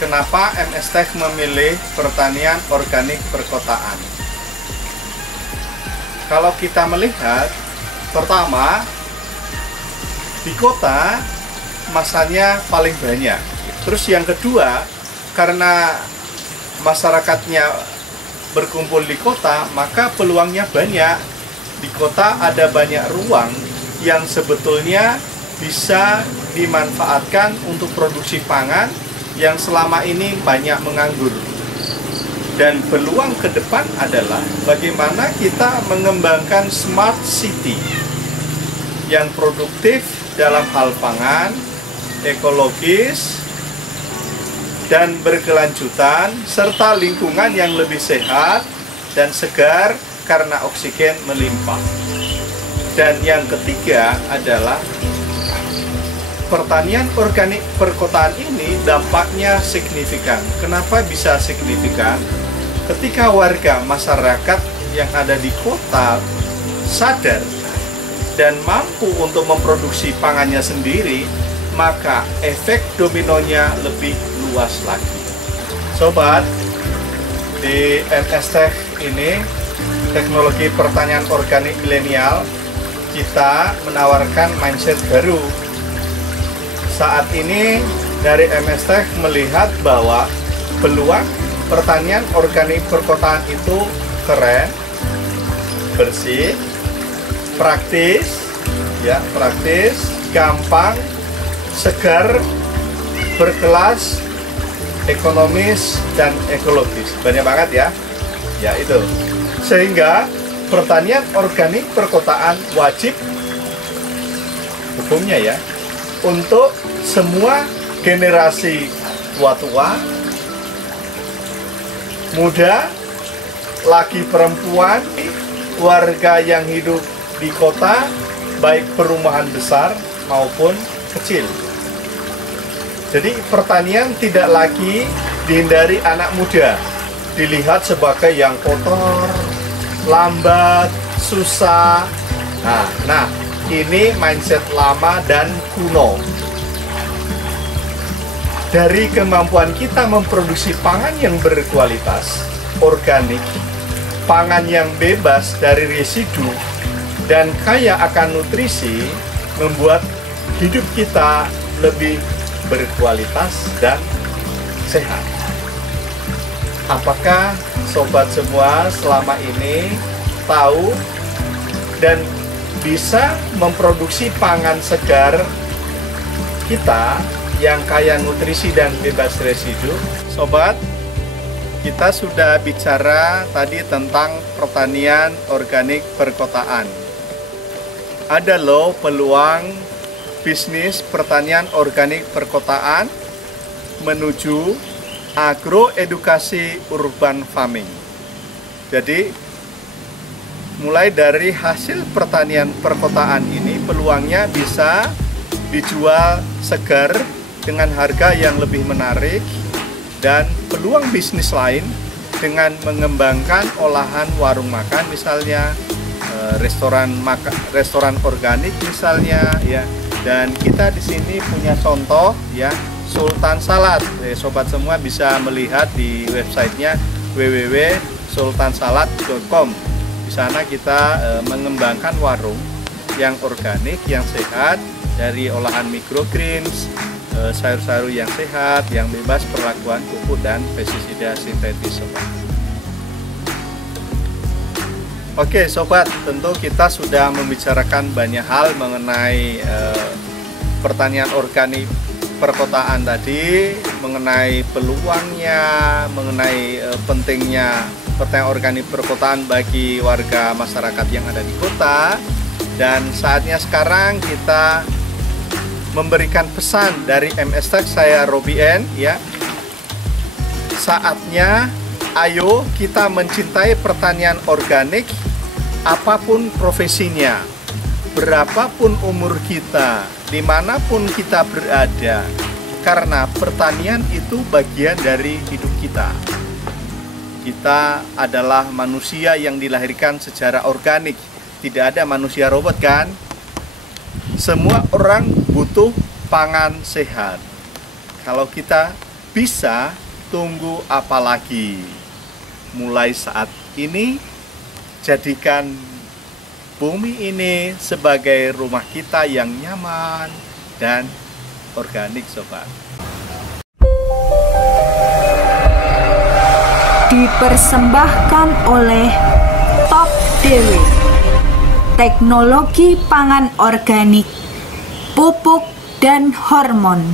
kenapa MS Tech memilih pertanian organik perkotaan? Kalau kita melihat, pertama, di kota masanya paling banyak. Terus yang kedua, karena masyarakatnya berkumpul di kota, maka peluangnya banyak. Di kota ada banyak ruang yang sebetulnya bisa dimanfaatkan untuk produksi pangan yang selama ini banyak menganggur. Dan peluang ke depan adalah bagaimana kita mengembangkan smart city yang produktif dalam hal pangan, ekologis, dan berkelanjutan, serta lingkungan yang lebih sehat dan segar karena oksigen melimpah. Dan yang ketiga adalah pertanian organik perkotaan ini dampaknya signifikan. Kenapa bisa signifikan? Ketika warga masyarakat yang ada di kota sadar dan mampu untuk memproduksi pangannya sendiri, maka efek dominonya lebih luas lagi. Sobat, di MS Tech ini, teknologi pertanian organik milenial, kita menawarkan mindset baru. Saat ini dari MS Tech melihat bahwa peluang pertanian organik perkotaan itu keren, bersih, praktis, gampang, segar, berkelas, ekonomis, dan ekologis. Banyak banget ya itu. Sehingga pertanian organik perkotaan wajib hukumnya ya untuk semua generasi tua-tua, muda, laki perempuan, warga yang hidup di kota, baik perumahan besar maupun kecil. Jadi pertanian tidak lagi dihindari anak muda, dilihat sebagai yang kotor, lambat, susah. Nah, ini mindset lama dan kuno. Dari kemampuan kita memproduksi pangan yang berkualitas, organik, pangan yang bebas dari residu, dan kaya akan nutrisi, membuat hidup kita lebih berkualitas dan sehat. Apakah sobat semua selama ini tahu dan bisa memproduksi pangan segar kita yang kaya nutrisi dan bebas residu? Sobat, kita sudah bicara tadi tentang pertanian organik perkotaan. Ada loh peluang bisnis pertanian organik perkotaan menuju agroedukasi urban farming. Jadi, mulai dari hasil pertanian perkotaan ini peluangnya bisa dijual segar dengan harga yang lebih menarik, dan peluang bisnis lain dengan mengembangkan olahan warung makan, misalnya restoran organik misalnya ya. Dan kita di sini punya contoh ya, Sultan Salad. Sobat semua bisa melihat di websitenya www.sultansalad.com. Di sana kita mengembangkan warung yang organik, yang sehat, dari olahan microgreens, sayur-sayur yang sehat, yang bebas perlakuan pupuk dan pestisida sintetis, sobat. Oke sobat, tentu kita sudah membicarakan banyak hal mengenai pertanian organik perkotaan tadi, mengenai peluangnya, mengenai pentingnya pertanian organik perkotaan bagi warga masyarakat yang ada di kota. Dan saatnya sekarang kita memberikan pesan dari MS Tech, saya Robien ya. Saatnya ayo kita mencintai pertanian organik, apapun profesinya, berapapun umur kita, dimanapun kita berada, karena pertanian itu bagian dari hidup kita. Kita adalah manusia yang dilahirkan secara organik, tidak ada manusia robot kan? Semua orang butuh pangan sehat. Kalau kita bisa, tunggu apa lagi? Mulai saat ini, jadikan bumi ini sebagai rumah kita yang nyaman dan organik, sobat. Dipersembahkan oleh Top Dewi, teknologi pangan organik, pupuk dan hormon.